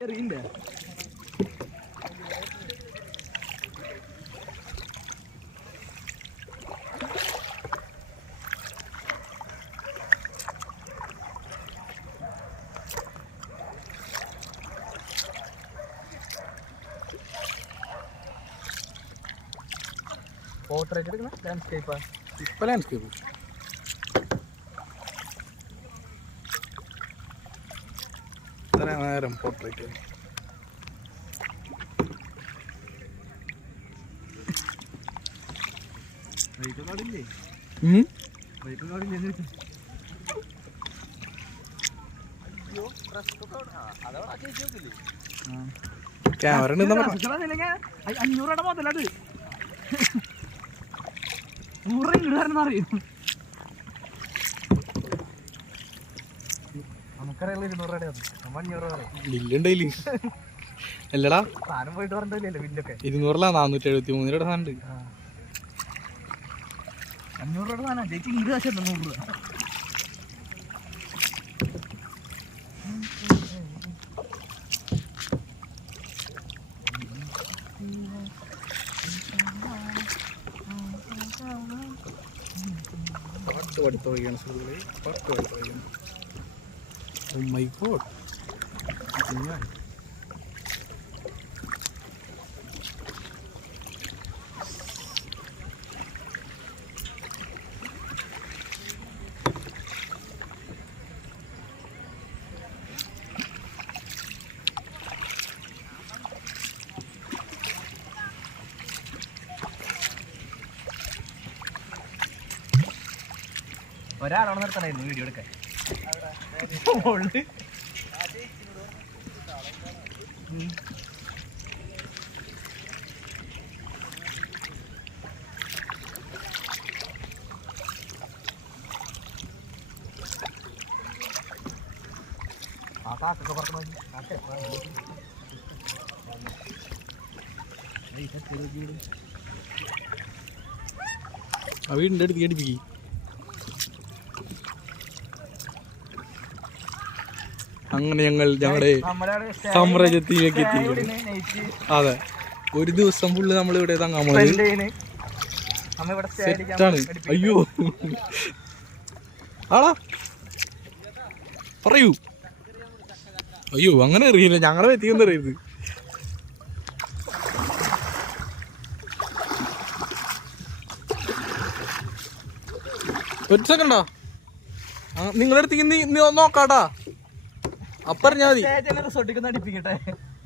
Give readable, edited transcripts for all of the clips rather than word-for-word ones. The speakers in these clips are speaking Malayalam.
പോർട്രേറ്റ് എടുക്കണം ലാൻഡ്സ്കേപ്പാ ഇപ്പം ലാൻഡ്സ്കേപ്പ് ഇത്ര നേരം പോർട്രേറ്റ് ക്യാമറ ഉണ്ടെന്ന് 500 മുതലത് 100 ഇടുകാരെന്ന് അറിയും. നമുക്കറിയാലോ 200 ബില്ലുണ്ടല്ലേ അല്ലടാ സാധനം പോയിട്ട് പറഞ്ഞില്ലല്ലോ ബില്ലൊക്കെ 200 473 രൂപ സാധനം ഉണ്ട്. 500 രൂപ സാധനം ചേച്ചി 20 കാശ് 100 രൂപ. Oh my god. ഒരാളോട് നിർത്തണായിരുന്നു വീഡിയോ എടുക്കാൻ. ആ കാക്കൊക്കെ പറക്കണോ ആ വീടിൻ്റെ അടുത്ത് കേട്ടിപ്പിക്കി. അങ്ങനെ ഞങ്ങളുടെ സാമ്രാജ്യത്തിലേക്ക് എത്തിയിരിക്കുന്നു. അതെ, ഒരു ദിവസം ഫുള്ള് നമ്മൾ ഇവിടെ തങ്ങാൻ പോകുന്നത് സെറ്റാണ്. അയ്യോ ആടാ പറയൂ. അയ്യോ അങ്ങനെ അറിയില്ല, ഞങ്ങളെ എത്തിയെന്ന് അറിയരുത്. ഒരു സെക്കൻഡാ, നിങ്ങളുടെ അടുത്തേക്ക് നീ നോക്കാട്ടാ. അപ്പറഞ്ഞാ മതി.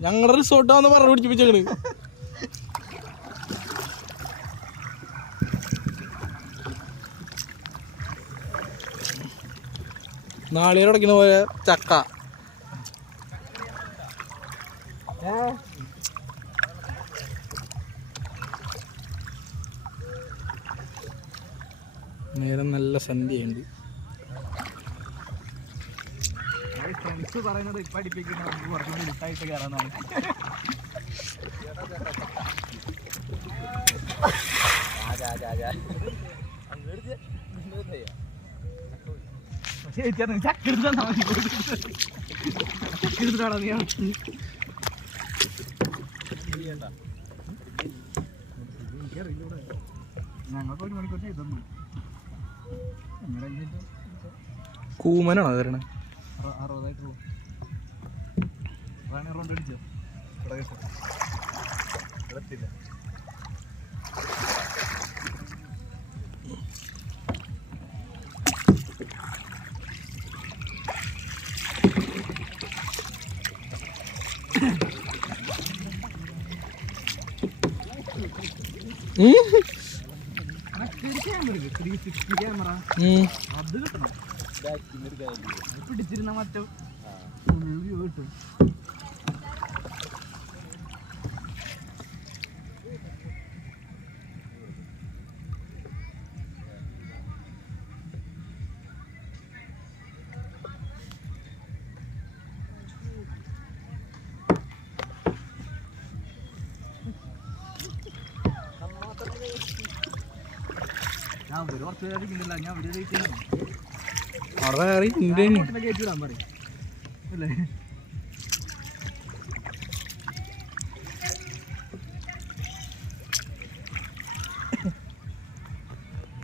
ഞങ്ങളുടെ റിസോർട്ടാന്ന് പറഞ്ഞു പിടിപ്പിച്ചേക്കണ്. നാളികേരം അടയ്ക്കണ പോലെ ചക്ക. നേരം നല്ല സന്ധ്യയുണ്ട്. ഫ്രണ്ട്സ് പറയുന്നത് പഠിപ്പിക്കുന്ന കുറച്ചുകൂടി ലിഫ്റ്റായിട്ട് കയറാന്നാണ്. ഞങ്ങൾക്ക് 1 മണിക്കൂർ ചെയ്തു. കൂമനാണോ തരണേ? 60 റൗണ്ട് അടിച്ചോ എടുത്തില്ല. ക്യാമറ അത് കിട്ടണം. പിടിച്ചിരുന്ന മറ്റോ വ്യൂ കിട്ടും. ഞാൻ ഒരു കുറച്ച് പേരിക്കുന്നില്ല, ഞാൻ ഒരു അവിടെ കേട്ടിടാൻ പറയും അല്ലേ.